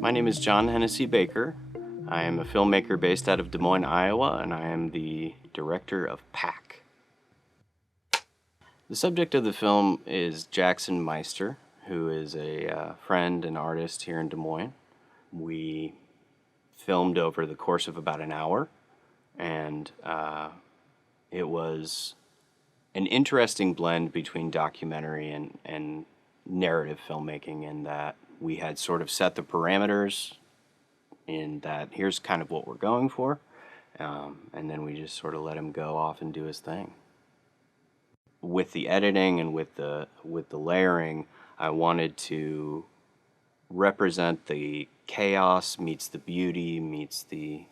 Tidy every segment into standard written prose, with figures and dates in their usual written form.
My name is John Hennessy Baker. I am a filmmaker based out of Des Moines, Iowa, and I am the director of PAC. The subject of the film is Jackson Meister, who is a friend and artist here in Des Moines. We filmed over the course of about an hour, and it was an interesting blend between documentary and narrative filmmaking, in that we had sort of set the parameters in that here's kind of what we're going for, and then we just sort of let him go off and do his thing. With the editing and with the layering, I wanted to represent the chaos meets the beauty meets the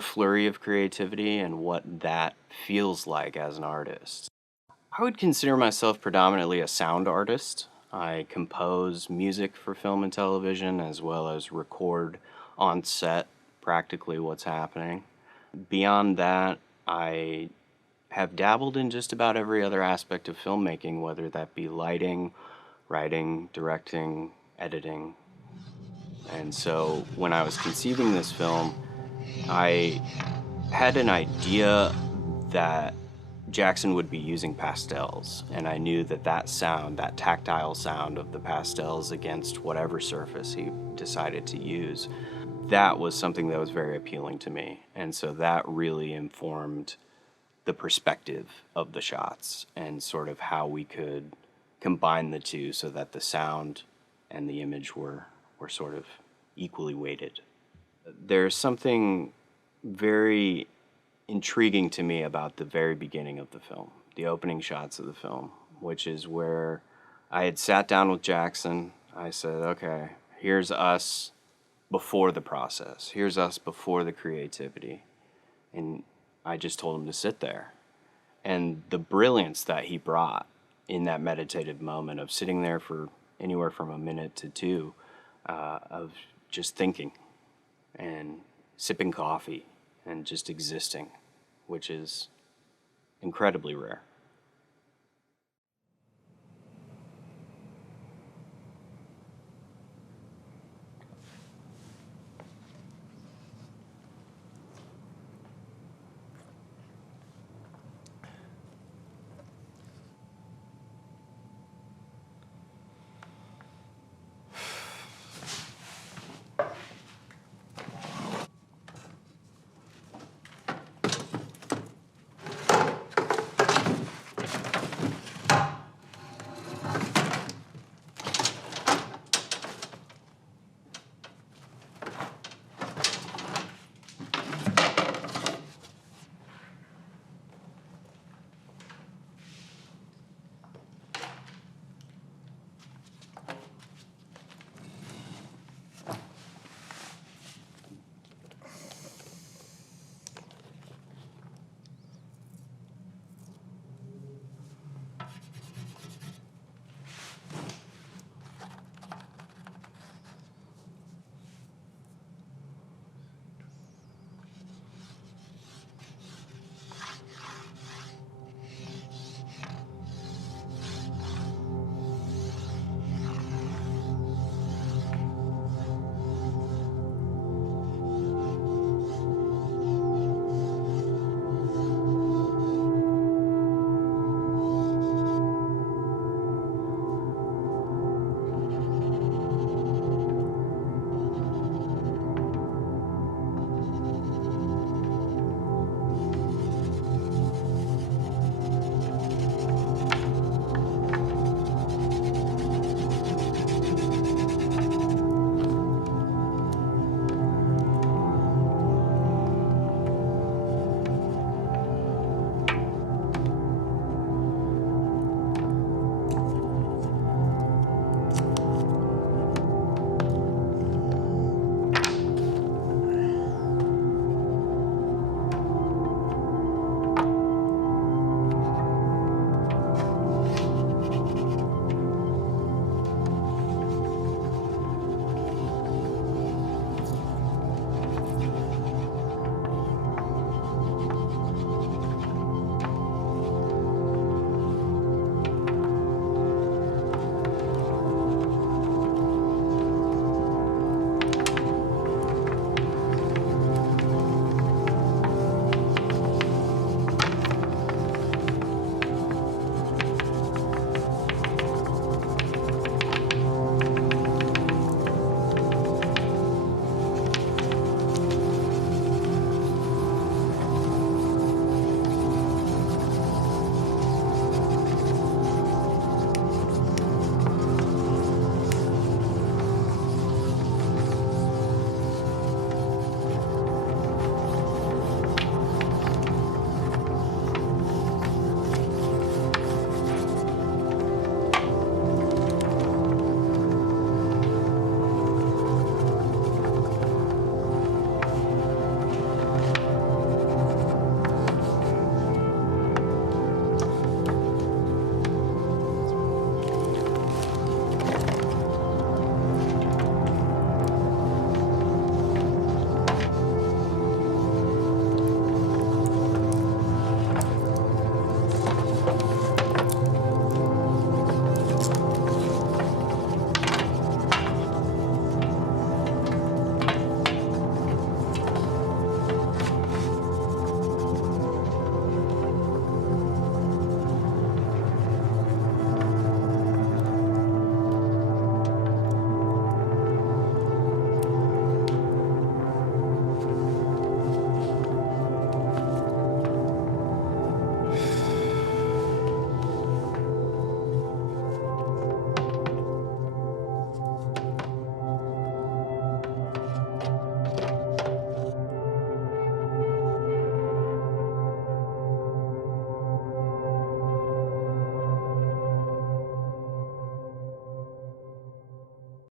flurry of creativity and what that feels like as an artist. I would consider myself predominantly a sound artist. I compose music for film and television, as well as record on set practically what's happening. Beyond that, I have dabbled in just about every other aspect of filmmaking, whether that be lighting, writing, directing, editing. And so when I was conceiving this film, I had an idea that Jackson would be using pastels, and I knew that that sound, that tactile sound of the pastels against whatever surface he decided to use, that was something that was very appealing to me. And so that really informed the perspective of the shots and sort of how we could combine the two so that the sound and the image were sort of equally weighted. There's something very intriguing to me about the very beginning of the film, the opening shots of the film, which is where I had sat down with Jackson. I said, okay, here's us before the process. Here's us before the creativity. And I just told him to sit there. And the brilliance that he brought in that meditative moment of sitting there for anywhere from a minute to two, of just thinking and sipping coffee and just existing, which is incredibly rare.